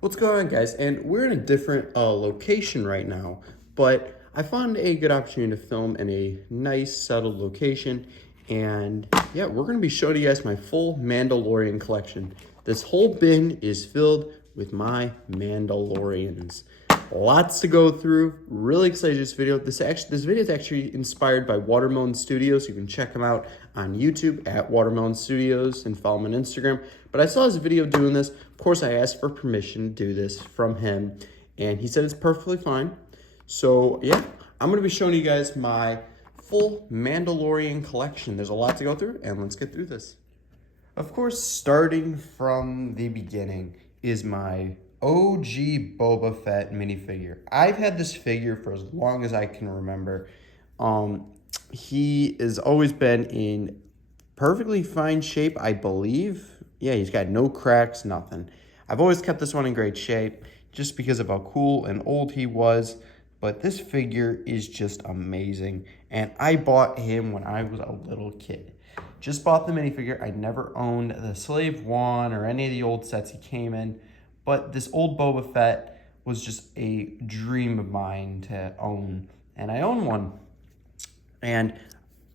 What's going on, guys? And we're in a different location right now, but I found a good opportunity to film in a nice settled location. And yeah, we're going to be showing you guys my full Mandalorian collection. This whole bin is filled with my Mandalorians. Lots to go through. Really excited this video. This video is actually inspired by Watermelon Studios. You can check them out on YouTube at Watermelon Studios and follow them on Instagram. But I saw his video doing this. Of course, I asked for permission to do this from him, and he said it's perfectly fine. So yeah, I'm gonna be showing you guys my full Mandalorian collection. There's a lot to go through, and let's get through this. Of course, starting from the beginning is my OG Boba Fett minifigure. I've had this figure for as long as I can remember. He has always been in perfectly fine shape, I believe. Yeah, he's got no cracks, nothing. I've always kept this one in great shape just because of how cool and old he was. But this figure is just amazing. And I bought him when I was a little kid. Just bought the minifigure. I never owned the Slave One or any of the old sets he came in. But this old Boba Fett was just a dream of mine to own. And I own one. And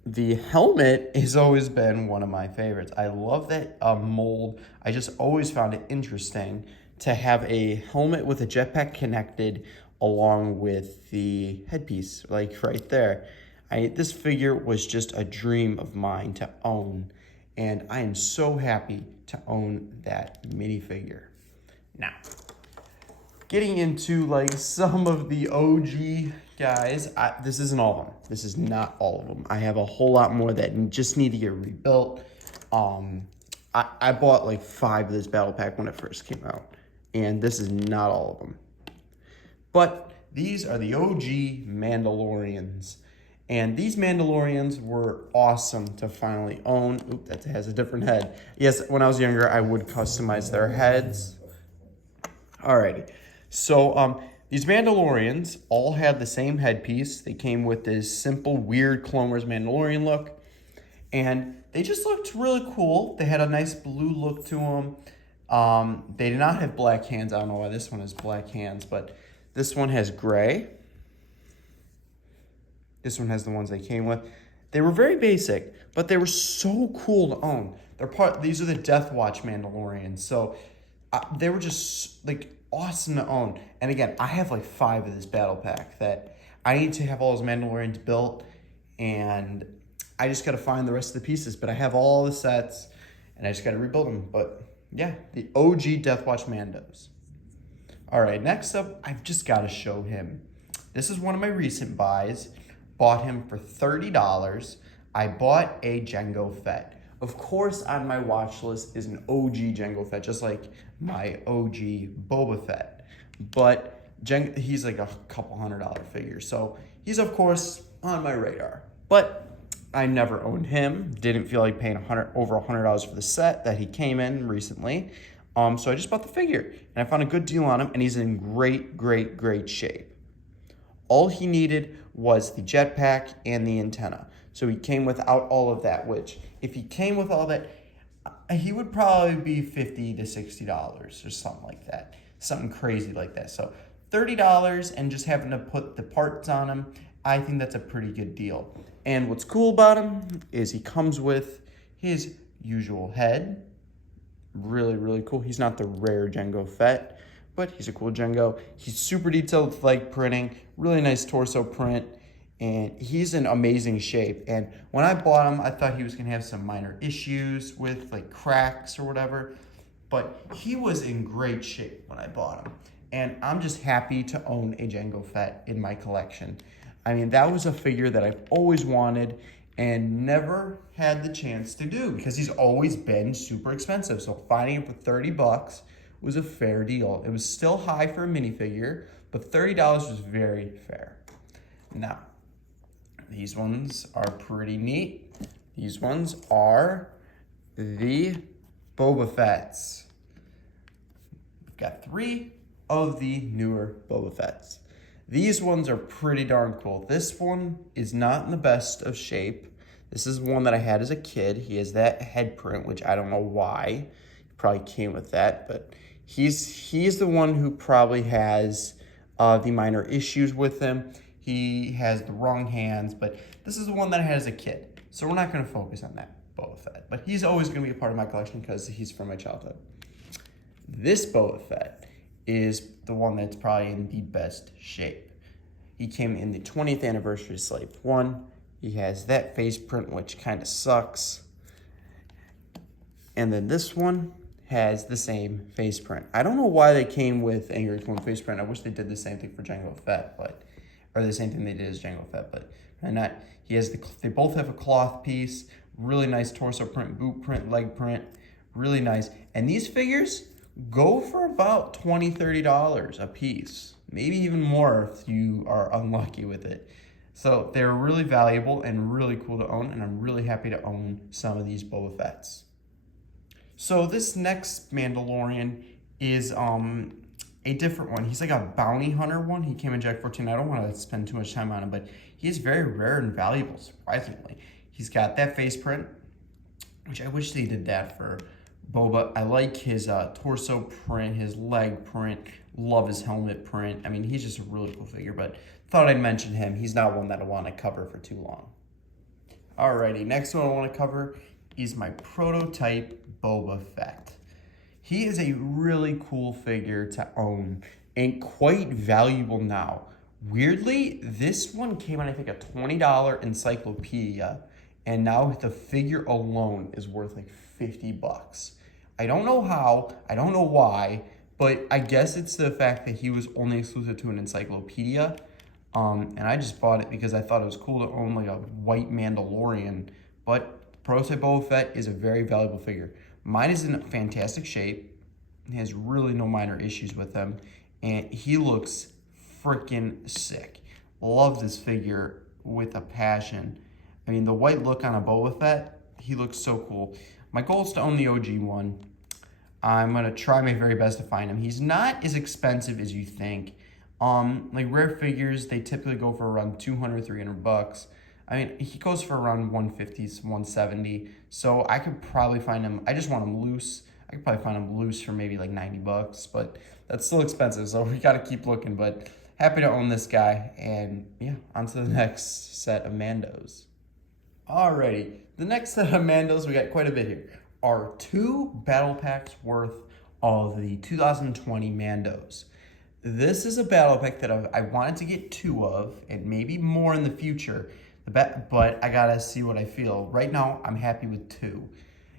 the helmet has always been one of my favorites. I love that mold. I just always found it interesting to have a helmet with a jetpack connected along with the headpiece, like right there. This figure was just a dream of mine to own, and I am so happy to own that minifigure. Now, getting into like some of the OG guys, this isn't all of them. This is not all of them. I have a whole lot more that just need to get rebuilt. I bought like 5 of this battle pack when it first came out, and this is not all of them. But these are the OG Mandalorians. And these Mandalorians were awesome to finally own. Oop, that has a different head. Yes, when I was younger, I would customize their heads. Alrighty. So these Mandalorians all had the same headpiece. They came with this simple, weird Clone Wars Mandalorian look. And they just looked really cool. They had a nice blue look to them. They did not have black hands. I don't know why this one has black hands, but this one has gray. This one has the ones they came with. They were very basic, but they were so cool to own. These are the Death Watch Mandalorians. So they were just like awesome to own. And again, I have like 5 of this battle pack that I need to have all those Mandalorians built, and I just got to find the rest of the pieces. But I have all the sets, and I just got to rebuild them. But yeah, the OG Death Watch Mandos. All right, next up, I've just got to show him. This is one of my recent buys. Bought him for $30. I bought a Jango Fett. Of course, on my watch list is an OG Jango Fett, just like my OG Boba Fett. But he's like a couple $100 figure, so he's of course on my radar. But I never owned him. Didn't feel like paying over $100 for the set that he came in recently. So I just bought the figure, and I found a good deal on him, and he's in great shape. All he needed was the jetpack and the antenna. So he came without all of that, which if he came with all that, he would probably be $50 to $60 or something like that. Something crazy like that. So $30 and just having to put the parts on him, I think that's a pretty good deal. And what's cool about him is he comes with his usual head. Really cool. He's not the rare Jango Fett, but he's a cool Jango. He's super detailed with leg printing, really nice torso print, and he's in amazing shape. And when I bought him, I thought he was gonna have some minor issues with like cracks or whatever, but he was in great shape when I bought him. And I'm just happy to own a Jango Fett in my collection. I mean, that was a figure that I've always wanted and never had the chance to do because he's always been super expensive. So finding it for $30 was a fair deal. It was still high for a minifigure, but $30 was very fair. Now, these ones are pretty neat. These ones are the Boba Fetts. We've got 3 of the newer Boba Fetts. These ones are pretty darn cool. This one is not in the best of shape. This is one that I had as a kid. He has that head print, which I don't know why. probably came with that, but he's the one who probably has the minor issues with him. He has the wrong hands, but this is the one that I had as a kid. So we're not going to focus on that Boba Fett. But he's always going to be a part of my collection because he's from my childhood. This Boba Fett is the one that's probably in the best shape. He came in the 20th anniversary of Slave 1. He has that face print, which kind of sucks. And then this one has the same face print. I don't know why they came with Angry Clone face print. I wish they did the same thing for Jango Fett, or the same thing they did as Jango Fett, but not. They both have a cloth piece, really nice torso print, boot print, leg print, really nice. And these figures go for about $20, $30 a piece, maybe even more if you are unlucky with it. So they're really valuable and really cool to own, and I'm really happy to own some of these Boba Fetts. So this next Mandalorian is a different one. He's like a bounty hunter one. He came in Jack 14. I don't want to spend too much time on him, but he is very rare and valuable, surprisingly. He's got that face print, which I wish they did that for Boba. I like his torso print, his leg print, love his helmet print. I mean, he's just a really cool figure, but thought I'd mention him. He's not one that I want to cover for too long. Alrighty, next one I want to cover is my prototype Boba Fett. He is a really cool figure to own and quite valuable now. Weirdly, this one came on, I think, a $20 encyclopedia, and now the figure alone is worth like $50. I don't know how, I don't know why, but I guess it's the fact that he was only exclusive to an encyclopedia. And I just bought it because I thought it was cool to own like a white Mandalorian. But Prototype Boba Fett is a very valuable figure. Mine is in fantastic shape. He has really no minor issues with him. And he looks freaking sick. Love this figure with a passion. I mean, the white look on a Boba Fett, he looks so cool. My goal is to own the OG one. I'm going to try my very best to find him. He's not as expensive as you think. Like rare figures, they typically go for around $200, $300. I mean, he goes for around 150, 170. So I could probably find him. I just want him loose. I could probably find him loose for maybe like $90, but that's still expensive. So we got to keep looking. But happy to own this guy. And yeah, on to the next set of Mandos. Alrighty, the next set of Mandos, we got quite a bit here, are 2 battle packs worth of the 2020 Mandos. This is a battle pack that I wanted to get 2 of, and maybe more in the future. But I gotta see what I feel. Right now, I'm happy with 2.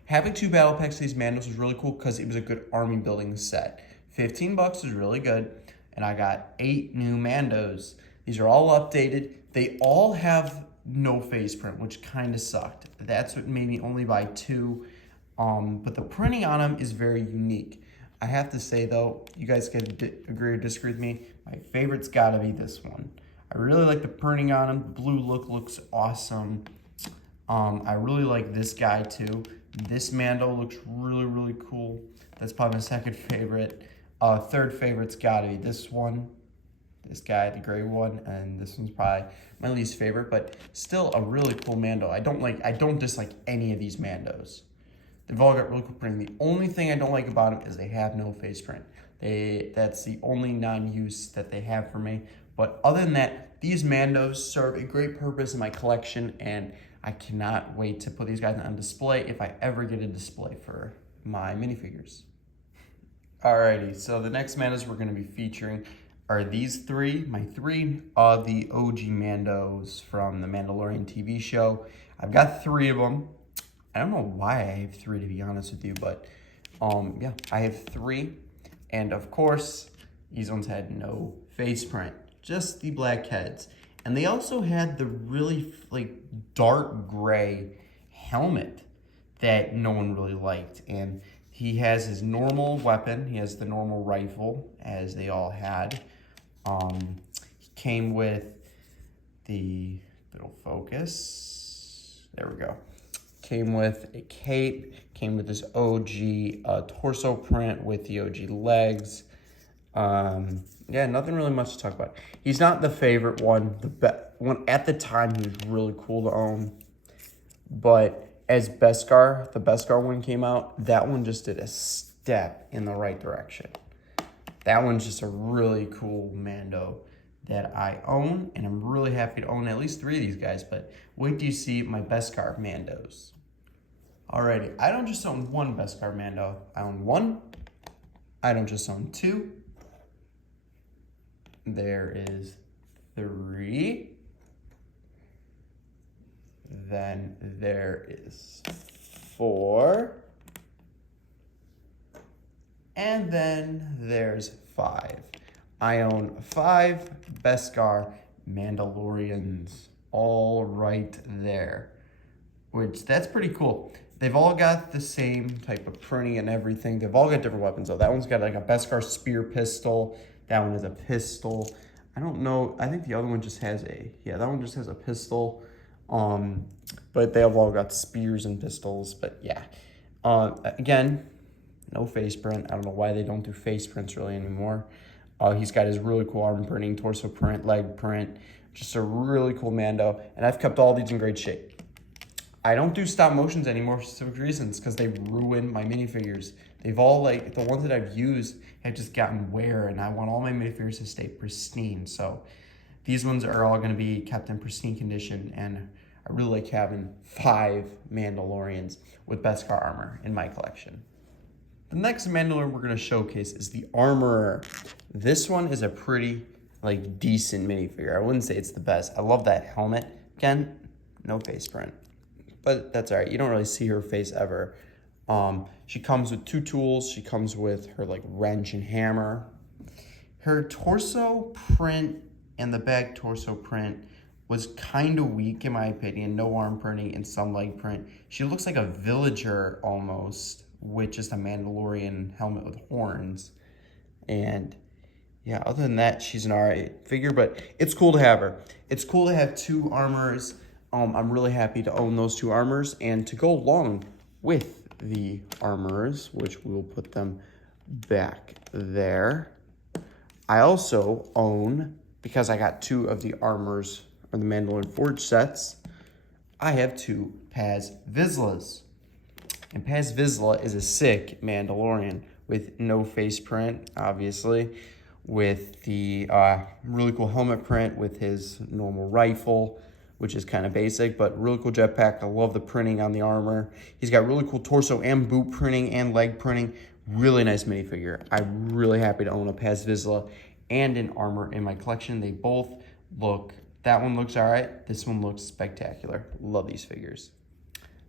Having 2 battle packs of these Mandos was really cool because it was a good army building set. $15 is really good, and I got 8 new Mandos. These are all updated. They all have no face print, which kind of sucked. That's what made me only buy 2. But the printing on them is very unique. I have to say though, you guys can agree or disagree with me. My favorite's gotta be this one. I really like the printing on him. The blue look looks awesome. I really like this guy too. This Mando looks really, really cool. That's probably my second favorite. Third favorite's gotta be this one. This guy, the gray one, and this one's probably my least favorite, but still a really cool Mando. I don't dislike any of these Mandos. They've all got really cool printing. The only thing I don't like about them is they have no face print. That's the only non-use that they have for me. But other than that, these Mandos serve a great purpose in my collection, and I cannot wait to put these guys on display if I ever get a display for my minifigures. Alrighty, so the next Mandos we're going to be featuring are these 3. My 3 are the OG Mandos from the Mandalorian TV show. I've got 3 of them. I don't know why I have 3, to be honest with you, but yeah, I have 3. And of course, these ones had no face print, just the black heads. And they also had the really like dark gray helmet that no one really liked. And he has his normal weapon. He has the normal rifle, as they all had. He came with the little focus. There we go. Came with a cape, came with this OG torso print with the OG legs. Yeah, nothing really much to talk about. He's not the favorite one. One at the time, he was really cool to own. But as Beskar, the Beskar one came out, that one just did a step in the right direction. That one's just a really cool Mando that I own, and I'm really happy to own at least 3 of these guys, but wait till you see my Beskar Mandos. Alrighty, I don't just own 1 Beskar Mando. I own 1. I don't just own 2. There is 3. Then there is 4. And then there's 5. I own 5 Beskar Mandalorians, all right there, which that's pretty cool. They've all got the same type of printing and everything. They've all got different weapons though. That one's got like a Beskar spear pistol. That one is a pistol. I don't know. I think the other one just has that one just has a pistol. But they have all got spears and pistols. But yeah, again, no face print. I don't know why they don't do face prints really anymore. He's got his really cool arm printing, torso print, leg print. Just a really cool Mando. And I've kept all these in great shape. I don't do stop motions anymore for specific reasons because they ruin my minifigures. They've all, like, the ones that I've used have just gotten wear, and I want all my minifigures to stay pristine. So these ones are all going to be kept in pristine condition, and I really like having 5 Mandalorians with Beskar armor in my collection. The next Mandalorian we're going to showcase is the Armorer. This one is a pretty, like, decent minifigure. I wouldn't say it's the best. I love that helmet. Again, no face print, but that's all right. You don't really see her face ever. She comes with 2 tools. She comes with her, like, wrench and hammer. Her torso print and the back torso print was kind of weak in my opinion. No arm printing and some leg print. She looks like a villager almost, with just a Mandalorian helmet with horns. And yeah, other than that, she's an alright figure, but it's cool to have her. It's cool to have 2 armors. I'm really happy to own those 2 armors, and to go along with the armors, which we'll put them back there. I also own, because I got 2 of the armors or the Mandalorian Forge sets, I have 2 Paz Vizslas. And Paz Vizsla is a sick Mandalorian with no face print, obviously, with the really cool helmet print with his normal rifle, which is kind of basic, but really cool jetpack. I love the printing on the armor. He's got really cool torso and boot printing and leg printing. Really nice minifigure. I'm really happy to own a Paz Vizsla and an armor in my collection. They both look, that one looks all right. This one looks spectacular. Love these figures.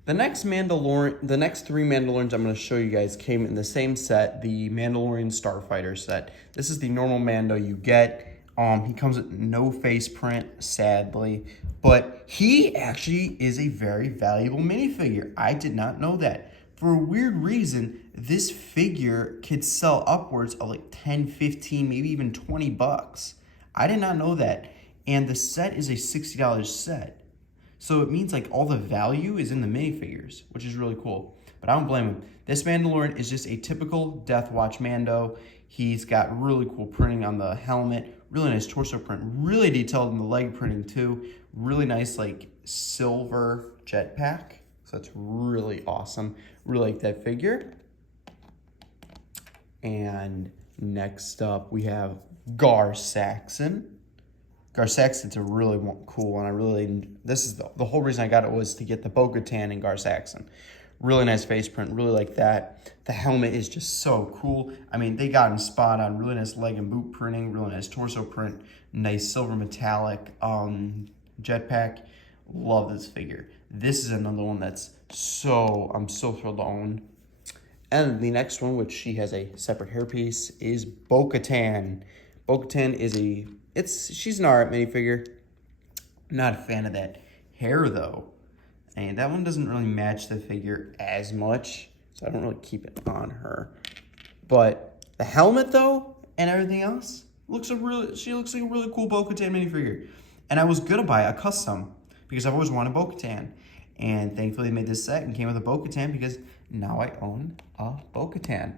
The next 3 Mandalorians I'm going to show you guys came in the same set, the Mandalorian Starfighter set. This is the normal Mando you get. He comes with no face print, sadly, but he actually is a very valuable minifigure. I did not know that. For a weird reason, this figure could sell upwards of like 10, 15, maybe even 20 bucks. I did not know that. And the set is a $60 set. So it means like all the value is in the minifigures, which is really cool. But I don't blame him. This Mandalorian is just a typical Death Watch Mando. He's got really cool printing on the helmet, really nice torso print, really detailed in the leg printing too. Really nice like silver jetpack. So that's really awesome. Really like that figure. And next up we have Gar Saxon. Gar Saxon's a really cool one. This is the whole reason I got it was to get the Bo-Katan and Gar Saxon. Really nice face print, really like that. The helmet is just so cool. I mean, they got him spot on. Really nice leg and boot printing, really nice torso print, nice silver metallic jetpack. Love this figure. This is another one that's I'm so thrilled to own. And the next one, which she has a separate hairpiece, is Bo-Katan. Bo-Katan is she's an alright minifigure. Not a fan of that hair though. And that one doesn't really match the figure as much, so I don't really keep it on her. But the helmet though, and everything else, she looks like a really cool Bo-Katan minifigure. And I was gonna buy a custom because I've always wanted Bo-Katan. And thankfully they made this set and came with a Bo-Katan because now I own a Bo-Katan.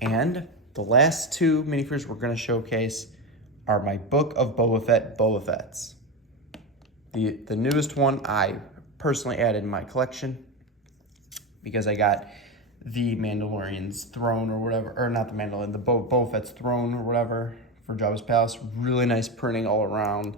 And the last 2 minifigures we're gonna showcase are my Book of Boba Fett Boba Fett's. The newest one I personally added in my collection. because I got the Mandalorian's throne or whatever, or not the Mandalorian, the Boba Fett's throne or whatever for Jabba's palace. Really nice printing all around.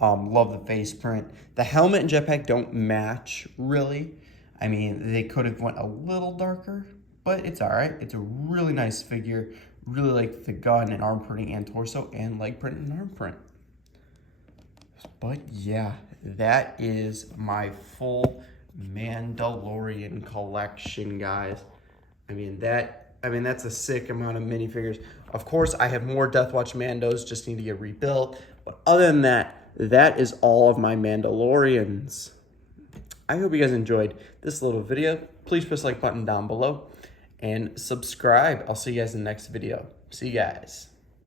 Love the face print. The helmet and jetpack don't match really. I mean, they could have went a little darker, but it's all right. It's a really nice figure. Really like the gun and arm printing and torso and leg print and arm print. But yeah, that is my full Mandalorian collection, guys. I mean, that's a sick amount of minifigures. Of course, I have more Death Watch Mandos, just need to get rebuilt. But other than that, that is all of my Mandalorians. I hope you guys enjoyed this little video. Please press the like button down below and subscribe. I'll see you guys in the next video. See you guys.